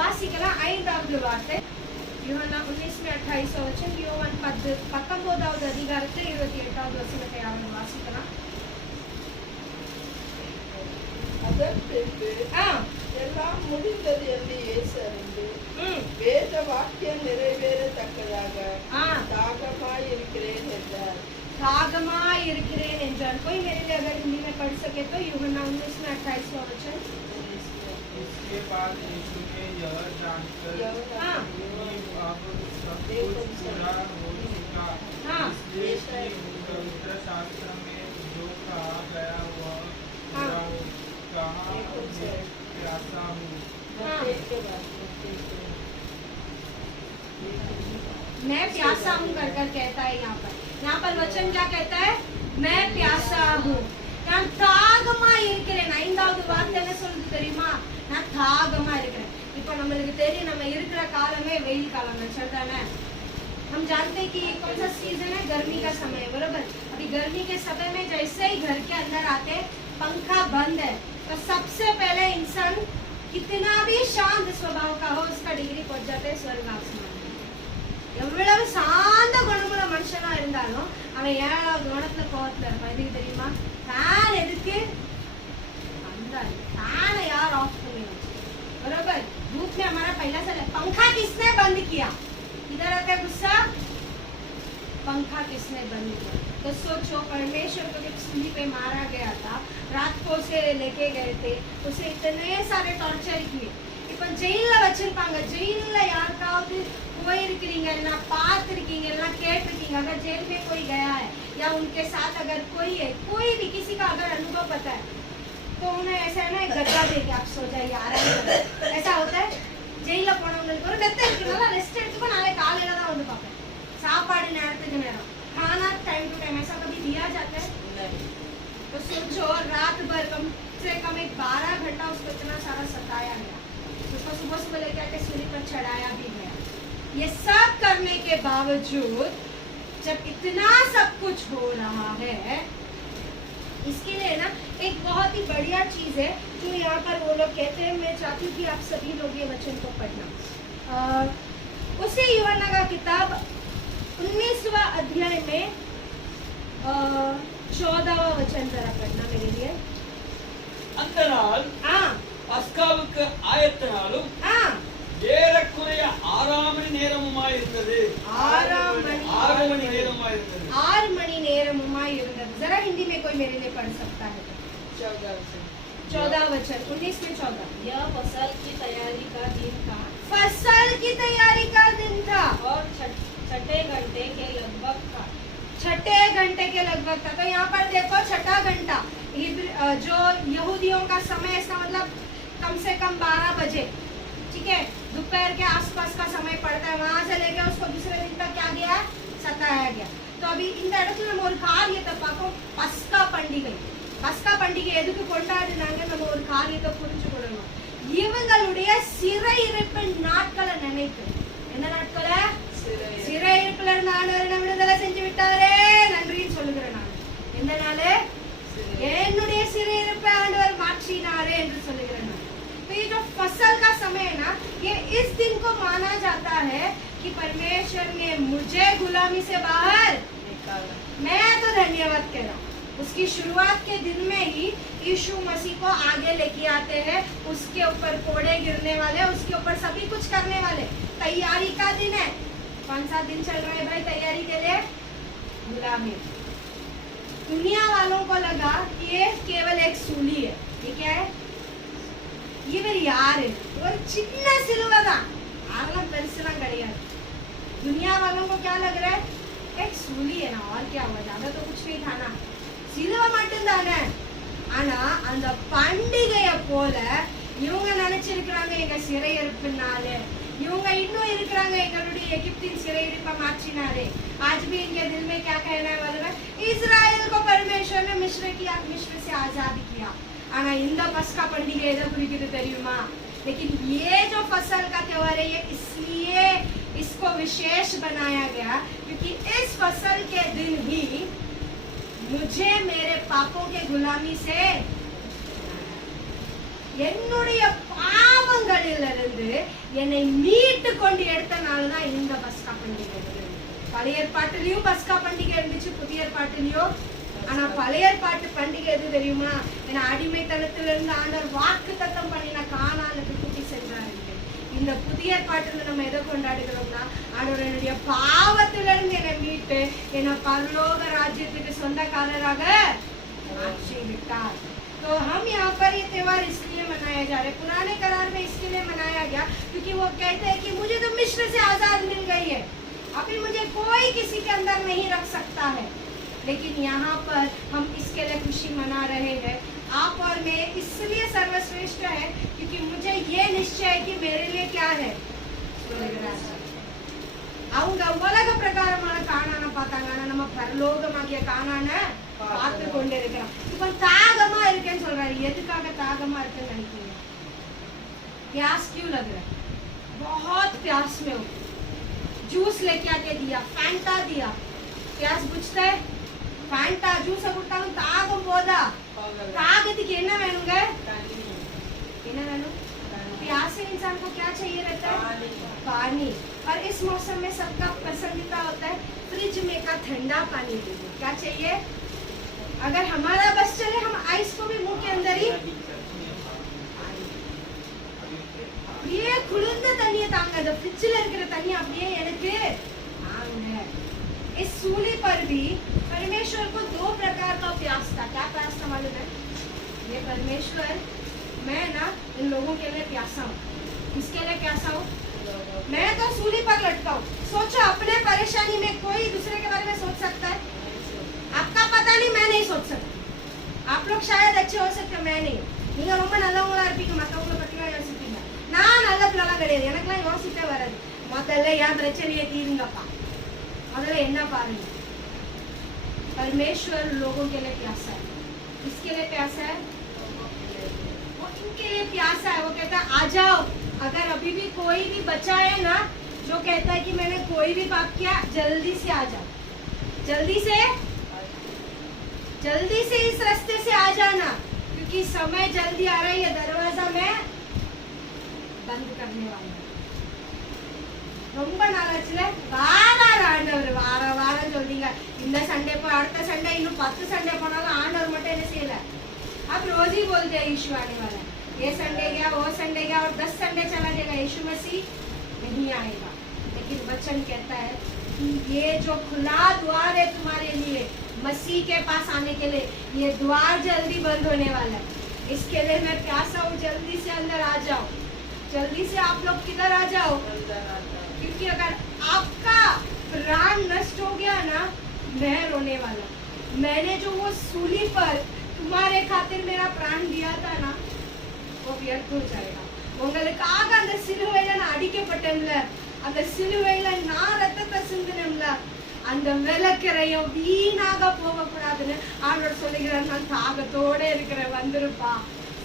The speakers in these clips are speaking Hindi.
வாசிக்கலாம். 5வது வார்த்தை யோவான் 19:28 வசனம், யோவான் 19வது அதிகாரத்தில் 28வது வசனத்தை அவர்கள் வாசிக்கலாம். அதற்கு எல்லாம் முடிந்தது என்று இயேசு அறிந்து வேத வாக்கியம் நிறைவேறத்தக்கதாக தாகமாய் இருக்கிறேன் என்றார். தாகமாய் இருக்கிறேன் என்றார். कोई मेरे लिए अगर हिंदी में पढ़ सके तो यूहन्ना 19:28 वचन। इसके बाद यीशु ने यह जानकर कि अब सब कुछ पूरा हो चुका, इसलिए कि पवित्र शास्त्र में जो कहा गया वह पूरा हो, कहा मैं प्यासा हूँ। मैं प्यासा हूँ कर कहता है यहाँ पर वचन क्या कहता है? मैं प्यासा हूँ. நான் தாகமா இருக்கிறேன். 5வது வார்த்தை என்ன சொல்லுது தெரியுமா? நான் தாகமா இருக்கிறேன். இப்போ நம்மளுக்கு தெரியும் நம்ம இருக்கிற காலமே வெயில் कालम है, चलता है। हम जानते हैं कि ये कौन सा सीजन है? गर्मी का समय है, बरोबर। अभी गर्मी के समय में जैसे ही घर के अंदर आते पंखा बंद है तो सबसे पहले इंसान कितना भी शांत स्वभाव का हो उसका डिग्री पहुंच जाते हैं स्वर्ग आसमान। எவ்வளவு சாந்த குணமுள்ள மனுஷனா இருந்தாலும் அவன் 7வது குணத்துல கோவத்துல இருப்பான். எதுக்கு தெரியுமா? फैन எதுக்கு अंदर फैन यार ऑफ करने बराबर। धूप में हमारा पहला साल पंखा किसने बंद किया? इधर आकर गुस्सा, पंखा किसने बंद किया? तो सोचो परमेश्वर को जब सूली पे मारा गया था, रात को उसे लेके गए थे, उसे इतने सारे टॉर्चर किए. இப்போ ஜெயில்ல வச்சிருப்பாங்க. ஜெயில்ல யாருக்காவது போயிருக்கீங்க ना பார்த்திருக்கீங்க ना கேட்டிருக்கீங்க? अगर जेल में कोई गया है या उनके साथ अगर कोई है, कोई भी किसी का अगर अनुभव पता है तो उन्हें ऐसा है ना एक गद्दा दे के आप सो जाइए आराम से, ऐसा होता है. ஜெயில்ல போனவங்களுக்கு ஒரு கத்தை இருக்குனால ரெஸ்ட் எடுத்துக்கோ, நாளை காலையில தான் வந்து பார்ப்பேன். சாப்பாடு நேரத்துக்கு நேரம், खाना टाइम टू टाइम, ऐसा कभी दिया जाता है? तो सोचो रात भर कम से कम 12 घंटा उसको इतना सारा सताया गया, उसको सुबह सुबह लेके आके सूली पर चढ़ाया भी गया. ये सब करने के बावजूद जब इतना सब कुछ हो रहा है, इसके लिए ना एक बहुत ही बढ़िया चीज है जो यहाँ पर वो लोग कहते हैं. मैं चाहती हूँ कि आप सभी लोग ये वचन को पढ़ना. उसी यूहन्ना का किताब 19वां अध्याय में 14वां वचन जरा पढ़ना मेरे लिए. அந்த நாள் பஸ்காவுக்கு ஆயத்த நாளும் ஏறக்குறைய 6 மணி நேரமுமாய் இருந்தது. 6 மணி நேரமுமாய் இருந்தது. 6 மணி நேரமுமாய் இருந்தது. जरा हिंदी में कोई मेरे लिए पढ़ सकता है? 14 वचन 19 में 14. यह फसल की तैयारी का दिन था. फसल की तैयारी का दिन था और छठे घंटे के लगभग था. छठे घंटे के लगभग था. तो यहाँ पर देखो छठा घंटा जो यहूदियों का समय, इसका मतलब कम से कम 12 बजे, ठीक है, दोपहर के आसपास का समय पड़ता है. वहां से लेके उसको दूसरे दिन तक क्या गया? सताया गया. तो अभी இந்த இடத்துல நம்ம ஒரு காரியத்தை பார்ப்போம். பஸ்கா பண்டிகை. பஸ்கா பண்டிகை எதுக்கு கொண்டாடுறாங்க? நம்ம ஒரு காரியத்தை புரிஞ்சுக்கணும். இவங்களுடைய சிறையிருப்பு நாட்களை நினைத்து, என்ன நாட்களை? சிறையிருப்புல இருந்து ஆண்டவர் விடுதலை செஞ்சு விட்டாரே, நன்றின்னு சொல்லுகிறேன் நான். எந்த நாள்? என்னுடைய சிறையிருப்பை ஆண்டவர் மாற்றினாரே என்று சொல்லுகிறேன் நான். तो ये जो फसल का समय है ना, ये इस दिन को माना जाता है कि परमेश्वर ने मुझे गुलामी से बाहर निकाला. मैं तो धन्यवाद कह रहा हूँ. उसकी शुरुआत के दिन में ही यीशु मसीह को आगे लेके आते हैं. उसके ऊपर कोड़े गिरने वाले, उसके ऊपर सभी कुछ करने वाले. तैयारी का दिन है. कौन सा दिन चल रहा है भाई तैयारी के लिए? गुलामी. दुनिया वालों को लगा कि ये केवल एक सूली है. ये क्या है? இவர் யாரு? ஒரு சின்ன சிலுவை தான், அதெல்லாம் பெருசுலாம் கிடையாது. दुनिया वालों को क्या लग रहा है? एक सूली है ना, और क्या हुआ, ज्यादा तो कुछ नहीं था ना, சிலுவை மட்டும் தானே. ஆனா அந்த பண்டிகைய போல இவங்க நினைச்சிருக்கிறாங்க எங்க சிறையிருப்புனால. இவங்க இன்னும் இருக்கிறாங்க எங்களுடைய எகிப்தின் சிறையிருப்பை மாற்றினாரே. आज भी इनके दिल में क्या कहना है वाले? इस्राएल को परमेश्वर ने मिस्र से आजाद किया. आना இந்த பஸ்கா பண்டிகை எதை குறிக்குது தெரியுமா? लेकिन ये जो फसल का त्योहार है, ये इसलिए इसको विशेष बनाया गया क्योंकि इस फसल के दिन ही मुझे मेरे पापों के गुलामी से, என்னுடைய பாவ பாவங்களிலிருந்து என்னை மீட்டு கொண்டு எடுத்தனால தான் இந்த பஸ்கா பண்டிகை. பழைய ஏற்பாட்டிலையும் பஸ்கா பண்டிகை இருந்துச்சு, புதிய ஏற்பாட்டிலையும். ஆனா பழைய ஏற்பாட்டு பண்டிகை எது தெரியுமா? ஏன்னா அடிமைத்தனத்திலிருந்து ஆண்டவர் வாக்குத்தத்தம் பண்ணின கானானுக்கு கூட்டி சென்றாரு. இந்த புதிய ஏற்பாட்டில் நம்ம எதை கொண்டாடுகிறோம்னா, ஆண்டவர் என்னுடைய பாவத்திலிருந்து என்னை மீட்டு என்னை பரலோக ராஜ்யத்துக்கு சொந்தக்காரராக ஆட்சி விட்டார். तो हम यहाँ पर ये त्योहार इसलिए मनाया जा रहा है, पुराने करार में इसके लिए मनाया गया क्योंकि वो कहते हैं कि मुझे तो मिस्र से आजाद मिल गई है, अभी मुझे कोई किसी के अंदर नहीं रख सकता है। लेकिन यहाँ पर हम इसके लिए खुशी मना रहे हैं, आप और मैं इसलिए सर्वश्रेष्ठ है क्योंकि मुझे ये निश्चय है कि मेरे लिए क्या है, அவங்க உலக பிரகாரமான காணான பார்த்தாங்க, ஆனா நம்ம பரலோகமாகிய காணான பார்த்து கொண்டு இருக்கிறோம். இப்ப தாகமா இருக்கேன்னு சொல்றாரு. எதுக்காக தாகமா இருக்குன்னு நினைக்கிறீங்க? प्यास क्यों लग रहा है? बहुत प्यास में हो, जूस लेके आके दिया, फैंटा दिया, प्यास बुझता है? फैंटा जूस कुटांग தாகம் போதா? தாகத்துக்கு என்ன வேணுங்க? என்ன வேணும்? प्यासे इंसान को क्या चाहिए रहता है? पानी। और इस मौसम में सबका पसंदीदा होता है फ्रिज में का ठंडा पानी लीजिए। क्या चाहिए? अगर हमारा बस चले हम आइस को भी मुंह के अंदर ही அப்படியே குளிர்ந்த தண்ணியை தாங்காத, ஃப்ரிட்ஜில் இருக்கிற தண்ணி அப்படியே எனக்கு தாங்க। इस सूली पर भी परमेश्वर को दो प्रकार का प्यास था। क्या प्यास था मालूम है? ये परमेश्वर, मैं ना इन लोगों के लिए प्यासा हूँ। किसके लिए प्यासा हूँ? मैं तो सूली पर लटका हूँ। सोचो, अपने परेशानी में कोई दूसरे के बारे में सोच सकता है? आपका पता नहीं, मैं नहीं सोच सकती। आप लोग शायद अच्छे हो सकते, मैं नहीं। நீங்க ரொம்ப நல்லவங்களா இருப்பீங்க, மற்றவங்களை பற்றிலாம் யோசிப்பீங்க. நான் நல்ல பிள்ளைலாம் கிடையாது, எனக்குலாம் யோசித்தே வராது. முதல்ல என் பிரச்சனையை தீருங்கப்பா, முதல்ல என்ன பாருங்க। परमेश्वर लोगों के लिए प्यासा है। किसके लिए प्यासा है? वो इनके लिए प्यासा है। वो कहता है आ जाओ। अगर अभी भी कोई भी बचा है ना जो कहता है कि मैंने कोई भी पाप किया, जल्दी से आ जाओ, जल्दी से इस रास्ते से आ जाना, क्योंकि समय जल्दी आ रहा है। ये दरवाजा मैं बंद करने वाला हूँ। ரொம்ப நாளாச்சுல ஆண்டவர் வாரம் சொல்றீங்க, இந்த சண்டே போய் அடுத்த சண்டே இன்னும் 10 சண்டே போனாலும் ஆண்டவர் மட்டும் என்ன செய்யல? आप रोज ही बोलते हैं यीशु आने वाला है, ये संडे गया वो संडे गया और 10 संडे चला जाएगा, यीशु मसीह नहीं आएगा। लेकिन वचन कहता है कि ये जो खुला द्वार है तुम्हारे लिए मसीह के पास आने के लिए, ये द्वार जल्दी बंद होने वाला है। इसके लिए मैं प्यासा हूँ, जल्दी से अंदर आ जाओ, जल्दी से आप लोग किधर आ जाओ। क्योंकि अगर आपका प्राण नष्ट हो गया ना, मैं रोने वाला। मैंने जो वो सूली पर तुम्हारे खातिर मेरा प्राण दिया था ना, वो व्यर्थ हो जाएगा। உங்களுக்காக அந்த சிலுவையில நான் அடிக்கப்பட்டேன்ல, அந்த சிலுவையில நான் ரத்தத்தை சிந்தினேன்ல, அந்த விளக்கரையும் வீணாக போக கூடாதுன்னு ஆண்டவர் சொல்லுகிறார்। நான் தாகத்தோட இருக்கிறேன், வந்துருப்பா,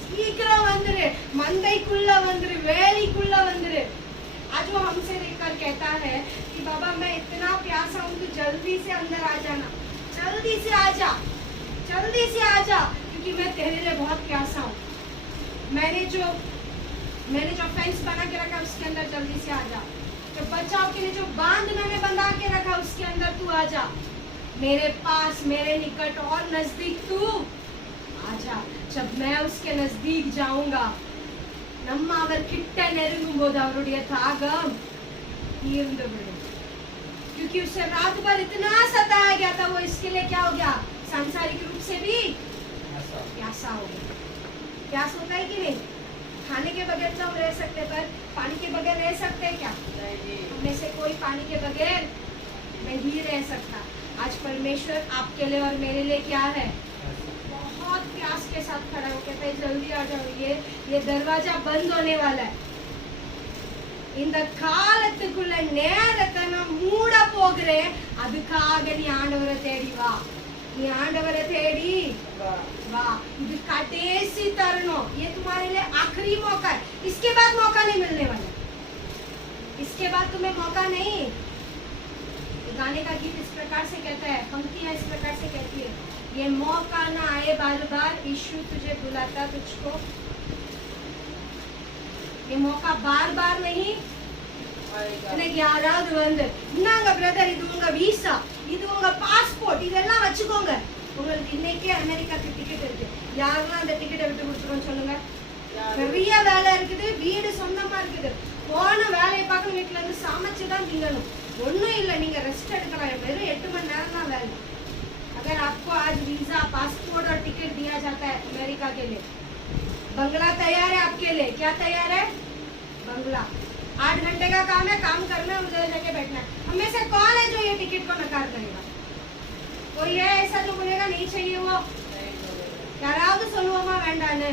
சீக்கிரம் வந்துரு, மந்தைக்குள்ள வந்துரு, வேலிக்குள்ள வந்துரு। आज वो हमसे देखकर कहता है कि बाबा मैं इतना प्यासा हूँ, तू जल्दी से अंदर आ जाना, जल्दी से आ जा, जल्दी से आ जा, क्योंकि मैं तेरे लिए बहुत प्यासा हूँ। मैंने जो फेंस बना के रखा उसके अंदर जल्दी से आ जा, जो बचाव के लिए जो बांध मैंने बना के रखा उसके अंदर तू आ जा, मेरे पास, मेरे निकट और नजदीक तू आ जा। जब मैं उसके नजदीक जाऊंगा, நம்ம அவர் கிட்ட நெருங்கும் போது அவருடைய தாகம் தீர்ந்து விடும்। क्योंकि उसे रात भर इतना सताया गया था, वो इसके लिए क्या हो गया? सांसारिक रूप से भी प्यासा हो गया। प्यास होता है कि नहीं? खाने के बगैर तो हम रह सकते, पर पानी के बगैर रह सकते हैं क्या? हमें से कोई पानी के बगैर नहीं रह सकता। आज परमेश्वर आपके लिए और मेरे लिए क्या है? बहुत प्यास के साथ खड़ा हो, कहता है जल्दी आ जाओ, ये दरवाजा बंद होने वाला है। இந்த காலத்துக்குள்ள நேரத்தை நான் மூட போகிறேன், அதுக்காக நீ ஆண்டவரை தேடி வா, நீ ஆண்டவரை தேடி வா। இது கடைசி தருணம், ये तुम्हारे लिए आखिरी मौका है, इसके बाद मौका नहीं मिलने वाला, इसके बाद तुम्हें मौका नहीं। गाने का गीत इस प्रकार से कहता है, पंक्तियां इस प्रकार से कहती है, ये मौका ना आए बार बार, यीशु तुझे बुलाता तुझको ये मौका बार बार नहीं ஆயிகா. எனக்கு யாராவது வந்து இன்னாங்க பிரதர் இது உங்க வீசா இது உங்க பாஸ்போர்ட் இதெல்லாம் வச்சுக்கோங்க உங்களுக்கு இன்னைக்கே அமெரிக்காக்கு டிக்கெட் இருக்கு யாரெல்லாம் அந்த டிக்கெட்டை விட்டு கொடுத்துருவோம் சொல்லுங்க நிறைய வேலை இருக்குது வீடு சொந்தமா இருக்குது போன வேலையை பார்க்க வீட்டுல இருந்து சமைச்சுதான் திங்கணும் ஒண்ணும் இல்ல நீங்க ரெஸ்ட் எடுக்கலாம் வெறும் 8 மணி நேரம் தான் வேலை अगर आपको आज वीजा पासपोर्ट और टिकट दिया जाता है अमेरिका के लिए बंगला तैयार है आपके लिए क्या तैयार है बंगला 8 घंटे का काम है काम करना है उधर जाके बैठना है हमें से कौन है जो ये टिकट को नकार करेगा कोई है ऐसा जो बोलेगा नहीं चाहिए वो யாராவது சொல்லுவோமா வேண்டான்னு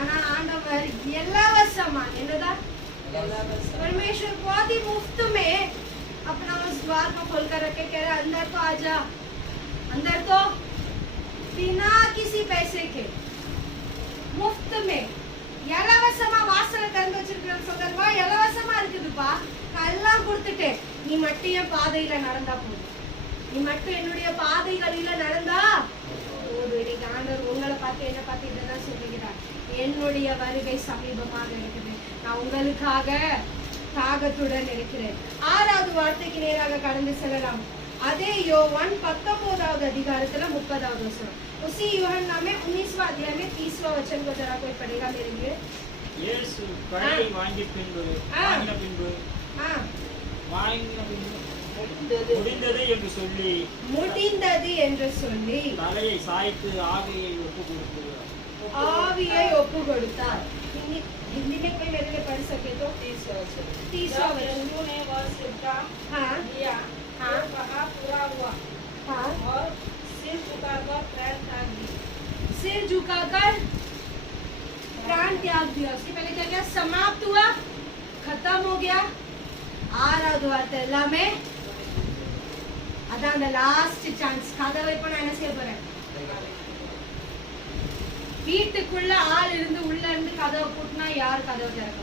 ஆனா ஆண்டவர் இலவசமா என்னதா परमेश्वर बहुत ही मुफ्त में अपना उस द्वार को खोल कर रखे कह रहे अंदर तो आजा अंदर तो बिना किसी पैसे के मुफ्त में இலவசமா வாசல திறந்து வச்சிருக்கிற சொல்றா இலவசமா இருக்குதுப்பா நான் எல்லாம் கொடுத்துட்டேன் நீ மட்டும் என் பாதையில நடந்தா போதும் நீ மட்டும் என்னுடைய பாதைகளில நடந்தா போதும் இன்னைக்கு ஆண்டவர் உங்களை பார்த்து என்ன பார்த்து இதெல்லாம் சொல்லுகிறார் என்னுடைய வருகை சமீபமாக இருக்குது நான் உங்களுக்காக தாகத்துடன் இருக்கிறேன் 6வது வார்த்தைக்கு நேராக கடந்து செல்லலாம் அதே யோவான் 19வது அதிகாரத்துல 30வது வசனம் उसी यूहन्ना में 19वां अध्याय में 30वां वचन को जरा कोई पढ़ेगा मेरे लिए இயேசு கடையை வாங்கின பின்பு முடிந்தது என்று சொல்லி தலையை சாய்த்து ஆவியை ஒப்பு கொடுத்தார் हिंदी में कोई मेरे लिए पढ़ सके तो 30वां वचन ने वह सिक्का दिया कहा पूरा हुआ और सिर झुकाकर प्राण त्याग दिया सिर झुकाकर प्राण त्याग दिया उसके पहले क्या क्या समाप्त हुआ खत्म हो गया 6வது வார்த்தை எல்லாமே அதான் அந்த லாஸ்ட் சான்ஸ் கதவை இப்ப நான் என்ன செய்ய போறேன் வீட்டுக்குள்ள ஆள் இருந்து உள்ள இருந்து கதவை பூட்டினா யார் கதவை திறக்க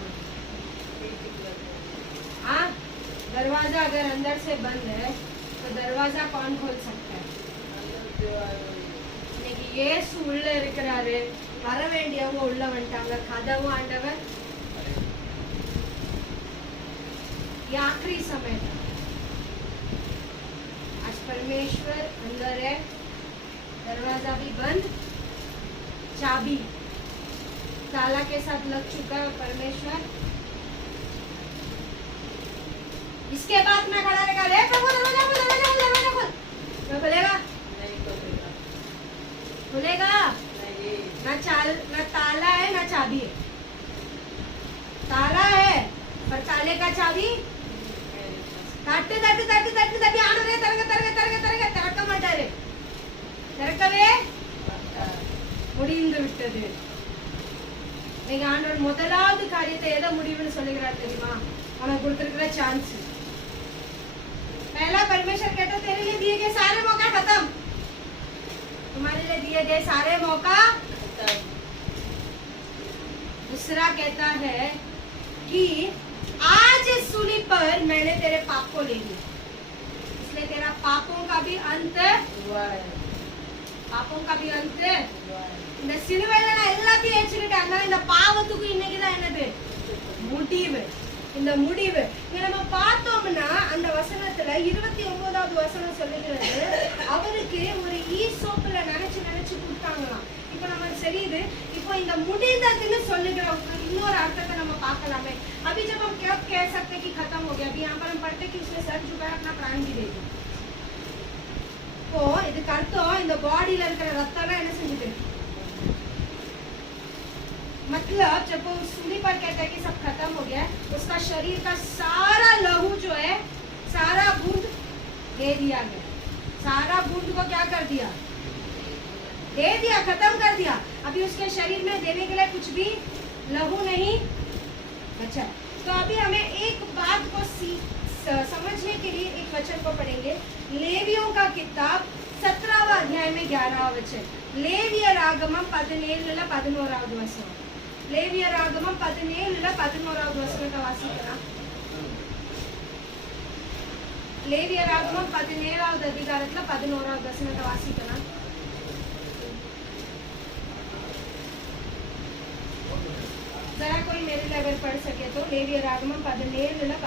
माटें दरवाजा अगर अंदर से बंद है तो दरवाजा कौन खोल सकता है இன்னைக்கு இயேசு உள்ள இருக்கிறாரு வர வேண்டியவங்க உள்ள வந்துட்டாங்க கதவு ஆண்டவர் ये आखिरी समय था आज परमेश्वर अंदर है दरवाजा भी बंद चाबी ताला के साथ लग चुका है परमेश्वर इसके बाद मैं खड़ा रहेगा रे प्रभु दरवाजा खोल दरवाजा खोल मैं बोलेगा खुलेगा ना ताला है ना चाबी है ताला है पर ताले का चाबी तट्टु तट्टु तट्टु तट्टु तट्टु आनरे तरग तरग तरग तरग तरक्क माटारे तरक्कवे முடிந்து விட்டது நீங்க ஆண்டவர் முதலாவது காரியத்தை எதை முடிவுன்னு சொல்லுகிறார் தெரியுமா உனக்கு கொடுத்திருக்கிற சான்ஸ் पहला परमेश्वर कहता तेरे लिए दिए गए सारे मौका खत्म तुम्हारे लिए दिए गए सारे मौका दूसरा कहता है कि आज इस सूली पर मैंने तेरे पाप को ले लिया इसलिए तेरा पापों का भी अंत हुआ है पापों का भी अंत இந்த சிலுவையில நான் எல்லாத்தையும் ஏற்றிக்கிட்டேன் அதனால இந்த பாவத்துக்கு இன்னைக்குதான் என்னது முடிவு இந்த முடிவு இங்க நம்ம பார்த்தோம்னா அந்த வசனத்துல 29வது வசனம் சொல்லுகிறது அவருக்கு ஒரு ஈசோப்புல நினைச்சு நினைச்சு கொடுத்தாங்களாம் இப்ப நமக்கு தெரியுது இப்போ இந்த முடிந்ததுன்னு சொல்லுகிற இன்னொரு அர்த்தத்தை நம்ம பார்க்கலாமே अभी जब हम क्या कह सकते हैं कि खत्म हो गया अभी यहाँ पर हम पढ़ते कि उसने सर झुकाया अपना प्राण भी दे दिया இப்போ இதுக்கு அர்த்தம் இந்த பாடியில இருக்கிற ரத்தம் என்ன செஞ்சுது मतलब जब वो सूली पर कहता है कि सब खत्म हो गया उसका शरीर का सारा लहू जो है सारा बूंद दे दिया गया सारा बूंद को क्या कर दिया दे दिया खत्म कर दिया अभी उसके शरीर में देने के लिए कुछ भी लहू नहीं बचा तो अभी हमें एक बात को समझने के लिए एक वचन को पढ़ेंगे लेवियों का किताब 17वां अध्याय में 11वां वचन लेविय रागमम 17 वचन लेविय रागमम 17 वचन का वासीकरण लेविय रागमम 17வது அதிகாரத்துல 11வது வசனத்தை வாசிக்கலாம் जरा कोई मेरे लिए अगर पढ़ सके तो लेवियर आगमम 17-11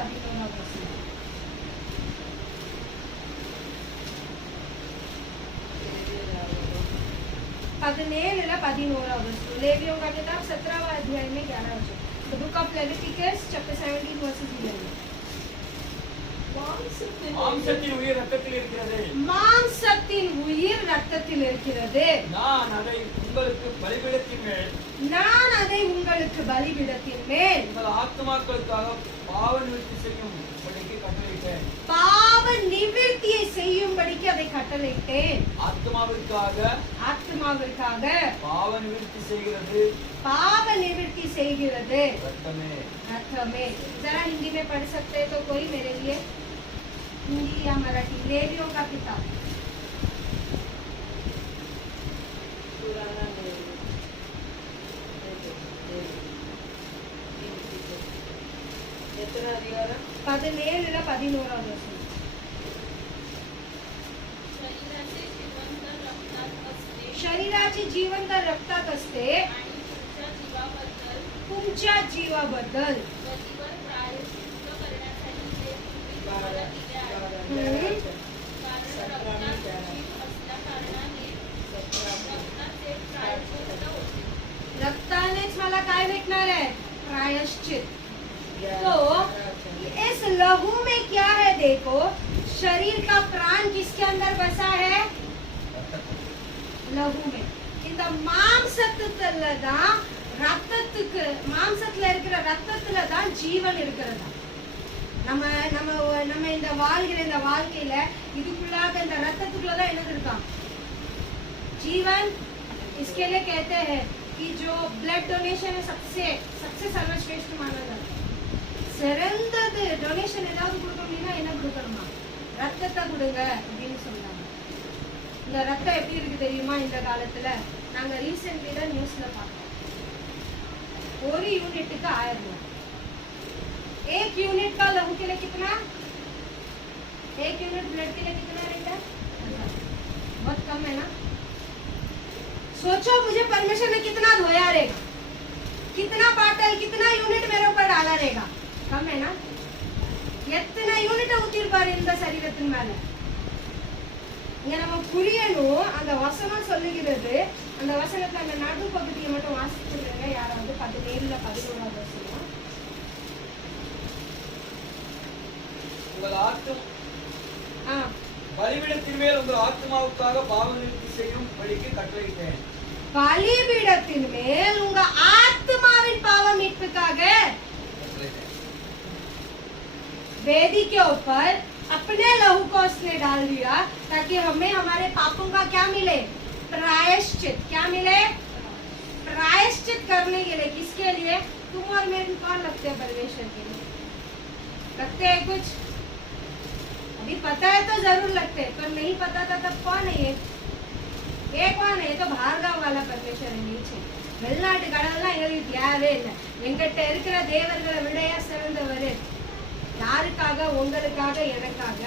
वचन। लेवियों का किताब 17वां अध्याय में 11 वचन। The book of Leviticus chapter 17 verses 11. மாம்சத்தின் உயிர் ரத்தத்தில் இருக்கிறது. மாம்சத்தின் உயிர் ரத்தத்தில் இருக்கிறது. நான் அதை உங்களுக்கு பலிபீடத்தின் மேல் உங்கள் ஆத்துமாக்களுக்காக பாவ நிவர்த்தி செய்யும்படிக்கு கட்டளையிட்டேன். பாவ நிவர்த்தியை செய்யும்படிக்கு அதை கட்டளையிட்டேன். ஆத்துமாவிற்காக பாவ நிவர்த்தி செய்கிறது रत्तमे। जरा हिंदी में पढ़ सकते हैं तो कोई मेरे लिए, हिंदी या मराठी। लेवियों का किताब पुराना नियम, कितना अधिकार? 17-11 वचन। शरीराची जिवंत रक्तात असते तुमच्या जीवाबद्दल रक्तानेच मला काय भेटणार आहे? प्रायश्चित। तो इस लहू में क्या है? देखो, शरीर का प्राण किसके अंदर बसा है? लहू में। இந்த மாம்சத்துல தான் மாம்சத்துல இருக்கிற ரத்தத்துல தான் ஜீவன் இருக்கிறதா. நம்ம நம்ம நம்ம இந்த வாழ்கிற இந்த வாழ்க்கையில இதுக்குள்ளாக இந்த ரத்தத்துக்குள்ள தான் என்னது இருக்கான்? जीवन। इसके लिए कहते हैं कि जो ब्लड डोनेशन है सबसे सर्वश्रेष्ठ माना जाता है। சிறந்தது டொனேஷன் ஏதாவது கொடுக்கணும்னா என்ன கொடுக்கணுமா? ரத்தத்தை கொடுங்க அப்படின்னு சொன்னாங்க. இந்த ரத்தம் எப்படி இருக்கு தெரியுமா? இந்த காலத்துல நாங்க ரீசென்ட்லி தான் நியூஸ்ல பார்த்தோம், ஒரு यूनिट का 1000 रुपया। 1 यूनिट का लहू के लिए कितना? 1 यूनिट ब्लड के लिए कितना रेट है? बहुत कम है ना। सोचो, मुझे परमेश्वर ने कितना धोया रहेगा, कितना बाटल, कितना यूनिट मेरे ऊपर डाला रहेगा? कम है ना। எத்தனை யூனிட் ஊத்திருப்பாரு இந்த சரீரத்தின் மேல. இங்க நம்ம புரியணும். அந்த வசனம் சொல்லுகிறது, அந்த வசனத்துல அந்த நடு பகுதியை மட்டும் வாசிச்சுருங்க யாராவது. 17-11 வசனம். உங்கள் பலிபீடத்தின் மேல் உங்கள் ஆத்துமாவுக்காக பாவ நிவர்த்தி செய்யும்படிக்கு கட்டளையிட்டேன். பலிபீடத்தின் மேல் உங்க ஆத்மாவின் பாவ மீட்புக்காக वेदी के ऊपर अपने लहू को उसने डाल दिया ताकि हमें हमारे पापों का क्या मिले? प्रायश्चित। क्या मिले? प्रायश्चित करने के लिए। किसके लिए? तुम और मैं कौन लगते हैं परमेश्वर के लिए? लगते हैं कुछ? अभी पता है तो जरूर लगते हैं, पर नहीं पता था तब कौन है ये कौन है? तो बाहर गांव वाला परमेश्वर है नीचे। வெளிநாட்டு கடவுள்லாம் எங்களுக்கு தேவையே இல்லை. எங்கிட்ட இருக்கிற தேவர்களை விடையா சிறந்தவர். யாருக்காக? உங்களுக்காக, எனக்காக.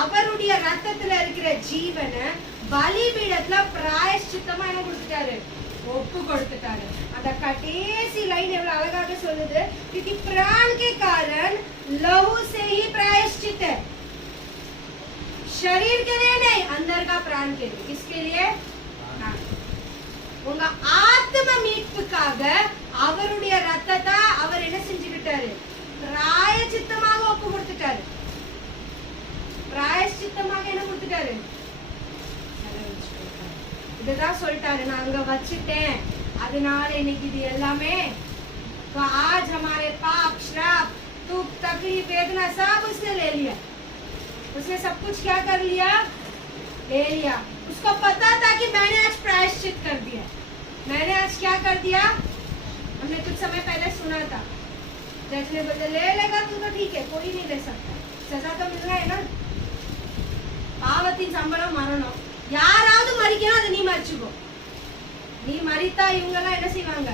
அவருடைய ரத்தத்துல இருக்கிற ஜீவனை பலிபீடத்துல பிராயஷ்சித்தமா என்ன கொடுத்துட்டாரு? ஒப்பு கொடுத்துட்டாரு. அந்த கடைசி லைன் எவ்வளவு அழகாக சொல்லுது, क्योंकि प्राण के कारण लहू से ही प्रायश्चित है। शरीर के लिए नहीं, अंदर का प्राण के लिए। किसके लिए? உங்க ஆத்ம மீட்புக்காக அவருடைய ரத்தத்தை அவர் என்ன செஞ்சுக்கிட்டாரு? பிராயச்சித்தமாக ஒப்பு கொடுத்துட்டாரு. பிராயச்சித்தமாக என்ன கொடுத்துட்டாரு? இதுதான் சொல்லிட்டாரு, நான் அங்க வச்சுட்டேன், அதனால இன்னைக்கு இது எல்லாமே। तो आज हमारे पाप, श्राप, दुख, तकलीफ, वेदना सब उसने ले लिया। उसने सब कुछ क्या कर लिया? ले लिया। उसको पता था कि मैंने आज प्रायश्चित कर दिया। मैंने आज क्या कर दिया? हमने कुछ समय पहले सुना था, जज ने बोला ले लेगा तू तो ठीक है, कोई नहीं ले सकता, सजा तो मिल रहा है ना। பாவத்தின் சம்பளம் மரணம். யாராவது மரிக்கணும், அது நீ மரிச்சுக்கோ. நீ மரித்தா இவங்கெல்லாம் என்ன செய்வாங்க?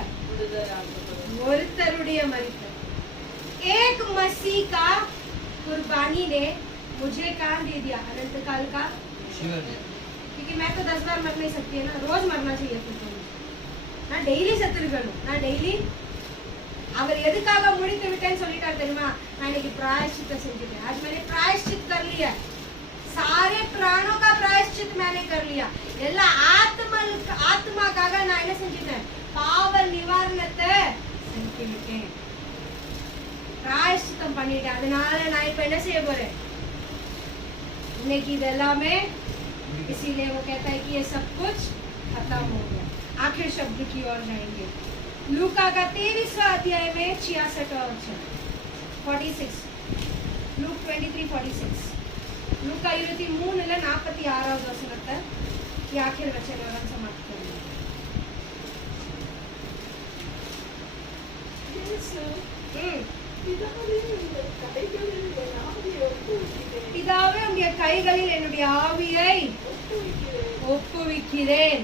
ஒருத்தருடைய மரித்தல்। एक मसीह का कुर्बानी ने मुझे कहाँ दे दिया? अनंत काल का जीवन। क्योंकि मैं तो 10 बार मर नहीं सकती है ना, रोज मरना चाहिए फिर तो ना डेली सत्तर करूँ ना डेली அவர் எதுக்காக முடித்து விட்டேன்னு சொல்லிட்டார் தெரியுமா? நான் இன்னைக்கு प्रायश्चित செஞ்சுட்டேன். आज मैंने प्रायश्चित कर लिया. सारे प्राणों का प्रायश्चित मैंने कर लिया. எல்லா ஆத்மாக்காக நான் என்ன செஞ்சிட்டேன்? பாவ நிவாரணத்தை செஞ்சுட்டேன். प्रायश्चितம் பண்ணிட்டேன். அதனால நான் இப்ப என்ன செய்ய போறேன்? இன்னைக்கு இதெல்லாமே इसीलिए वो कहता है कि ये सब कुछ खत्म हो गया. आखिर शब्द की ओर जाएंगे. लूका का 23वां अध्याय में 66 और 46. लूक 23:46. लूका 23:46 वचनத்தை ಈ ಆಖಿರ ವಚನಗಳನ್ನು ಸಮಾಪ್ತ பிதாவே உம்முடைய கைகளில் என்னுடைய ஆவியை ஒப்புவிக்கிறேன்.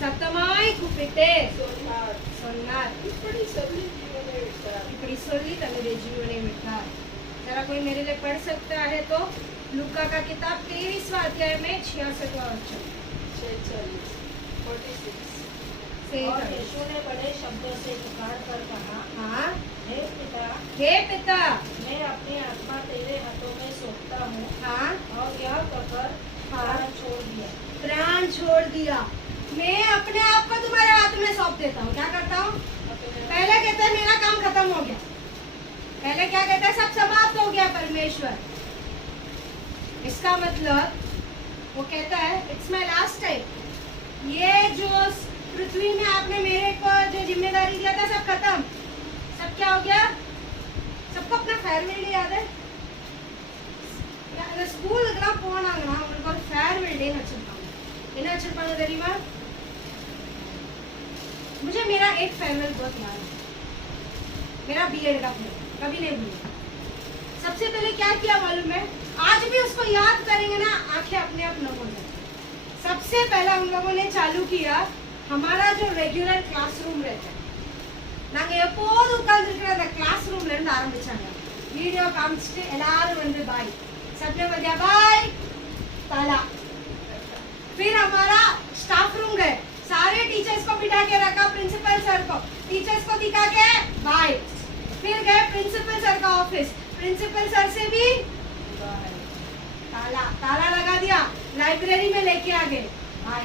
சத்தமாய் கூப்பிட்டு சொன்னார். இப்படி சொல்லி தன்னுடைய जीवனை विட்டார். जरा कोई मेरे लिए पढ़ सकता है तो लूका का किताब 23वां अध्याय में 66वां वचन. और यीशु ने बड़े शब्दों से पुकार कर कहा, हाँ, हे पिता, मैं अपनी आत्मा तेरे हाथों में सौंपता हूँ. हाँ, और यह कहकर प्राण छोड़ दिया. प्राण छोड़ दिया. मैं अपने आप को तुम्हारे हाथ में सौंप देता हूँ. क्या करता हूँ? पहले कहता है मेरा काम खत्म हो गया. पहले क्या कहता है? सब समाप्त हो गया परमेश्वर. इसका मतलब वो कहता है इट्स माय लास्ट टाइम. ये जो पृथ्वी में आपने मेरे को जो जिम्मेदारी दिया था सब खत्म. सब क्या हो गया? सबको अपना फेयरवेल डे याद है? ஸ்கூலுக்குலாம் போனாங்கன்னா உங்களுக்கு ஒரு ஃபேர்வெல் டே வச்சிருப்பாங்க. என்ன வச்சிருப்பாங்க தெரியுமா? मुझे मेरा एक फेयरवेल बहुत याद है. मेरा बीएड का फेयरवेल कभी नहीं भूला. सबसे पहले क्या किया मालूम है? आज भी उसको याद करेंगे ना आंखें अपने आप नम हो जाती. सबसे पहला हम लोगों ने चालू किया हमारा जो रेगुलर क्लासरूम रहता है. நாங்க எப்போது உட்கார்ந்திருக்கிற அந்த கிளாஸ் ரூம்ல இருந்து ஆரம்பிச்சாங்க. வீடியோ காமிச்சிட்டு எல்லாரும் வந்து பாய். सबने बोला बाय ताला. फिर हमारा स्टाफ रूम गए. सारे टीचर्स को बिठा के रखा. प्रिंसिपल सर को टीचर्स को दिखा के बाय. फिर गए प्रिंसिपल सर का ऑफिस. प्रिंसिपल सर से भी ताला लगा दिया. लाइब्रेरी में लेके आ गए. बाय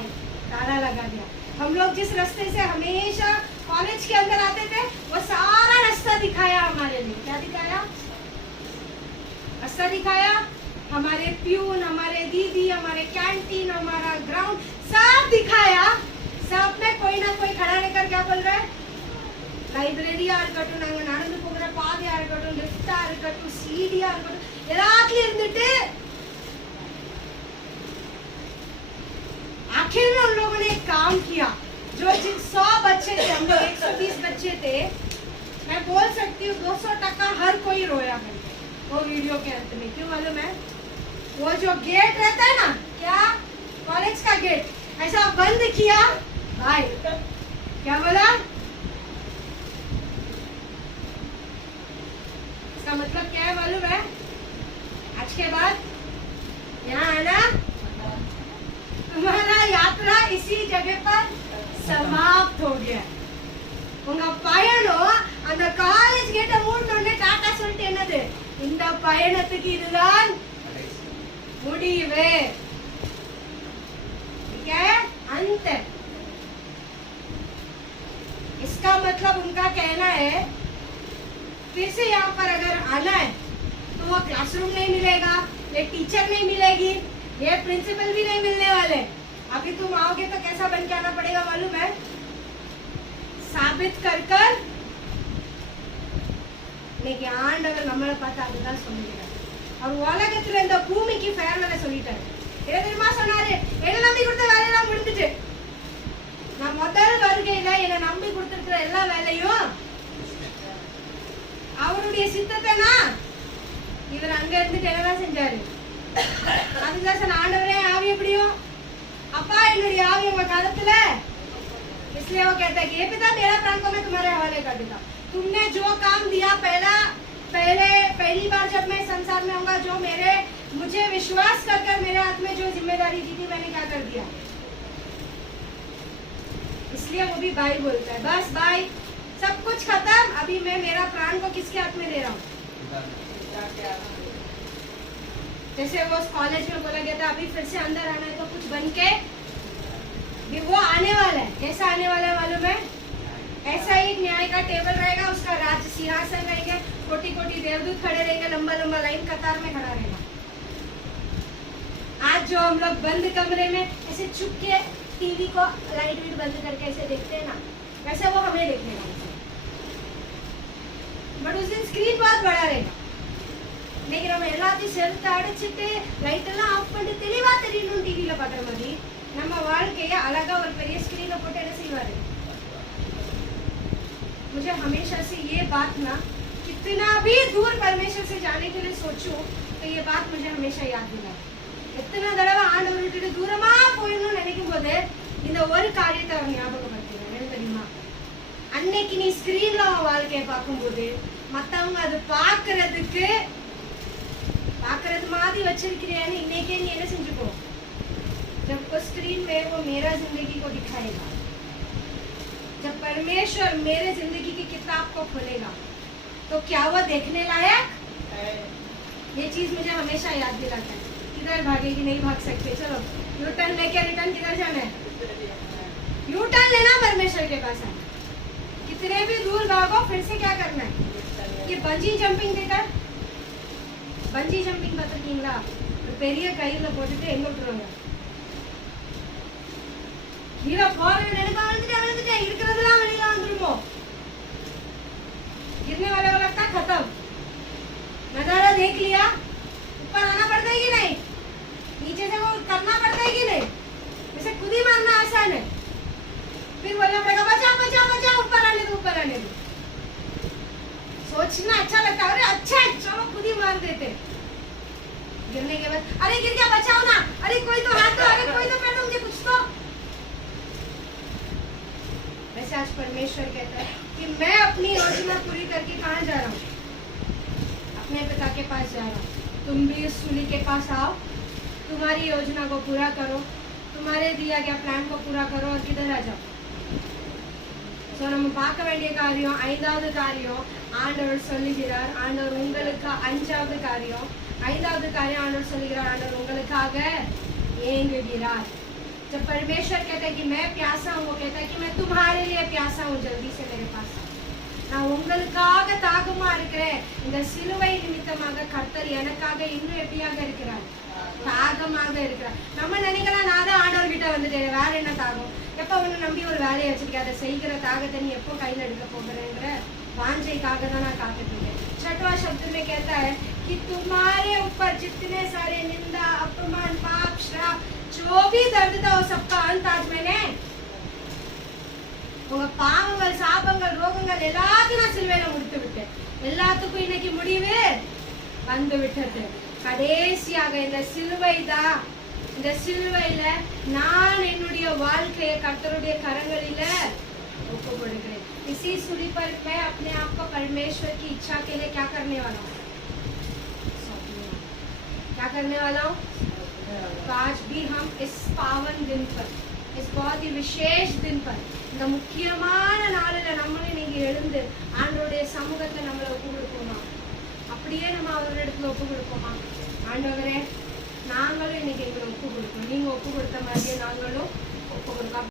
ताला लगा दिया. हम लोग जिस रास्ते से हमेशा कॉलेज के अंदर आते थे वो सारा रास्ता दिखाया हमारे लिए. क्या दिखाया? रास्ता दिखाया. हमारे प्यून, हमारे दीदी, हमारे कैंटीन, हमारा ग्राउंड सब दिखाया. सब में कोई ना कोई खड़ा रहकर क्या बोल रहा है? लाइब्रेरी இருக்கட்டும், நாங்க நடந்து போகிற பாதையா இருக்கட்டும், லிஃப்டா இருக்கட்டும், सीढ़िया இருக்கட்டும், எல்லாத்துலயும் இருந்துட்டு आखिर में उन लोगों ने एक काम किया. जो 100 बच्चे थे, हम लोग 120 बच्चे थे. मैं बोल सकती हूँ 200% हर कोई रोया करके वो वीडियो के अंत में. क्यों मालूम है? वो जो गेट रहता है ना, क्या कॉलेज का गेट ऐसा बंद किया. भाई क्या बोला? इसका मतलब क्या है मालूम है? आज के बाद यहाँ आना तुम्हारा यात्रा इसी जगह पर समाप्त हो गया. உங்க பயணம் அந்த காலேஜ் கேட்ட மூடனே டாடா சொல்லிட்டு என்னது? இந்த பயணத்துக்கு இதுதான் முடிவு. ठीक है? अंत. इसका मतलब उनका कहना है फिर से यहाँ पर अगर आना है तो वो क्लासरूम नहीं मिलेगा, ये टीचर नहीं मिलेगी, ये प्रिंसिपल भी नहीं मिलने वाले. अभी तुम आओगे तो कैसा बन के आना पड़ेगा मालूम है? साबित कर कर இன்னைக்கு ஆண்டவர் நம்மளை பார்த்து அதுதான் சொல்லுகிறார். அவர் உலகத்துல இந்த பூமிக்கு ஃபேர்வெல சொல்லிட்டாரு. என்ன தெரியுமா சொன்னாரு? என்ன நம்பி கொடுத்த வேலையெல்லாம் முடிஞ்சிட்டு, நான் முதல் வருகையில என்ன நம்பி கொடுத்திருக்கிற எல்லா வேலையும் அவருடைய சித்தத்தைனா இவர் அங்க இருந்துட்டு என்னதான் செஞ்சாரு? அதுதான் சொன்ன ஆண்டவரே ஆவி எப்படியும் அப்பா என்னுடைய ஆவி உங்க காலத்துல. इसलिए वो कहता है कि ये पिता मेरा प्राण को मैं तुम्हारे हवाले कर देता हूँ. तुमने जो काम दिया पहली बार जब मैं संसार में होऊंगा, जो मुझे विश्वास कर मेरे हाथ में जो जिम्मेदारी दी थी मैंने क्या कर दिया. इसलिए वो भी बाय बोलता है. बस बाय सब कुछ खत्म, अभी मैं मेरा प्राण को किसके हाथ में दे रहा हूँ? जैसे वो कॉलेज में बोला गया था अभी फिर से अंदर आना है तो कुछ बन के भी वो आने वाला है। कैसा आने वाला है मालूम है? ऐसा ही न्याय का टेबल रहेगा, उसका राज सिंहासन रहेंगे, कोटि कोटि देवदूत खड़े रहेंगे, लंबा लंबा लाइन कतार में खड़ा रहेगा। आज जो हम लोग बंद कमरे में ऐसे चुप के टीवी को लाइट वाइट बंद करके ऐसे देखते हैं ना, वैसे वो हमें देखने का। बट उस दिन स्क्रीन बहुत बड़ा रहेगा, लेकिन நம்ம எல்லாத்தையும் செலுத்த அடைச்சிட்டு லைட் எல்லாம் ஆஃப் பண்ணிட்டு தெளிவா தெரியணும் டிவில பாக்குற மாதிரி நம்ம வாழ்க்கைய அழகா ஒரு பெரிய ஸ்கிரீன்ல போட்டு என்ன செய்வாரு? मुझे हमेशा से ये बात ना कितना भी दूर परमेश्वर से जाने के लिए सोचूं तो ये बात मुझे हमेशा याद दिलाए. எத்தனை தடவை ஆண்டவர் விட்டுட்டு தூரமா போயிடணும்னு நினைக்கும் போது இந்த ஒரு காரியத்தை அவர் ஞாபகப்படுத்துறாரு. என்ன தெரியுமா? அன்னைக்கு நீ ஸ்கிரீன்ல உன் வாழ்க்கையை பார்க்கும்போது மத்தவங்க அது பாக்குறது மாதிரி வச்சிருக்கிறியான்னு இன்னைக்கே நீ என்ன செஞ்சுக்கோ. जब वो स्क्रीन में वो मेरा जिंदगी को दिखाएगा, जब परमेश्वर मेरे जिंदगी की किताब को खोलेगा तो क्या वो देखने लायक है? ये चीज मुझे हमेशा याद दिलाता है. किधर भागेगी? नहीं भाग सकते. चलो यू टर्न लेके रिटर्न किधर जाना है? यू टर्न लेना, परमेश्वर के पास आना. कितने भी दूर भागो फिर से क्या करना है? ये बंजी जंपिंग देकर பஞ்சி ஜம்பிங் பார்த்துருக்கீங்களா? ஒரு பெரிய கயிறுல போட்டுட்டு எங்க விட்டுருவாங்க. கீழே போறேன் நினைப்பா விழுந்துட்டேன் இருக்கிறதெல்லாம் வெளியில வந்துருமோ. गिरने वाले वाला का खत्म. नजारा देख लिया, ऊपर आना पड़ता है कि नहीं? नीचे से वो करना पड़ता है कि नहीं? वैसे खुद ही मारना आसान है. फिर बोलना पड़ेगा बचाओ बचाओ बचाओ, ऊपर आने दो ऊपर आने दो. सोचना अच्छा लगता है, अरे अच्छा है चलो खुद ही मार देते. गिरने के बाद अरे गिर गया बचाओ ना, अरे कोई तो हाथ दो, अरे कोई तो पैर दो, मुझे कुछ तो. वैसे आज परमेश्वर कहता है कि मैं अपनी योजना पूरी करके कहाँ जा रहा हूँ? अपने पिता के पास जा रहा हूँ. तुम भी उस सूली के पास आओ, तुम्हारी योजना को पूरा करो, तुम्हारे दिया गया प्लान को पूरा करो और किधर आ जाओ. ஸோ நம்ம பார்க்க வேண்டிய காரியம், 5வது காரியம் ஆண்டவர் சொல்லுகிறார். ஆண்டவர் உங்களுக்கு 5வது காரியம் ஆண்டவர் சொல்லுகிறார், ஆண்டவர் உங்களுக்காக ஏங்குகிறார். जब परमेश्वर कहता है कि मैं प्यासा हूँ, वो कहता है कि मैं तुम्हारे लिए प्यासा हूँ, जल्दी से मेरे पास आओ. நான் உங்களுக்காக தாகமா இருக்கிறேன். இந்த சிலுவை நிமித்தமாக கர்த்தர் எனக்காக இன்னும் எப்படியாக இருக்கிறார்? தாகமாக இருக்கிறார். நம்ம நினைக்கலாம் நான் தான் ஆண்டவர் கிட்ட வந்துட்டேன், வேற என்ன தாகம்? எப்ப உன்னை நம்பி ஒரு வேலையை வச்சிருக்கேன், அதை செய்கிற தாகத்தை நீ எப்போ கையில் எடுக்க போகிறேங்கிற वांछेकाக தான் நான் காத்துட்டு இருக்கேன். 6वां शब्द में कहता है कि तुम्हारे ऊपर जितने सारे निंदा अपमान पाप श्राप जो भी दर्द था वो सबका अंत आज मैंने உங்க பாவங்கள் சாபங்கள் ரோகங்கள் எல்லாத்தையும் நான் சிலுவையில முடித்து விட்டேன். எல்லாத்துக்கும் இன்னைக்கு முடிவு வந்து விட்டது. கடைசியாக இந்த சிலுவை தான், இந்த சிலுவையில நான் என்னுடைய வாழ்க்கையை கர்த்தருடைய கரங்களில ஒப்பு கொடுக்கிறேன். इसी सूली पर मैं अपने आप को परमेश्वर की इच्छा के लिए क्या करने वाला हूँ? क्या करने वाला हूँ? तो आज भी हम इस पावन दिन पर, इस बहुत ही विशेष दिन पर, இந்த முக்கியமான நாளில நம்மளே நீங்க எழுந்து ஆண்டவருடைய சமூகத்தை நம்மள ஒப்பு கொடுப்போமா? அப்படியே நம்ம அவரிடத்துல ஒப்பு கொடுப்போமா? ஆண்டவரே நாங்களும் இன்னைக்கு எங்களை ஒப்பு கொடுப்போம், நீங்க ஒப்பு கொடுத்த மாதிரியே நாங்களும் ஒப்பு கொடுப்போம்.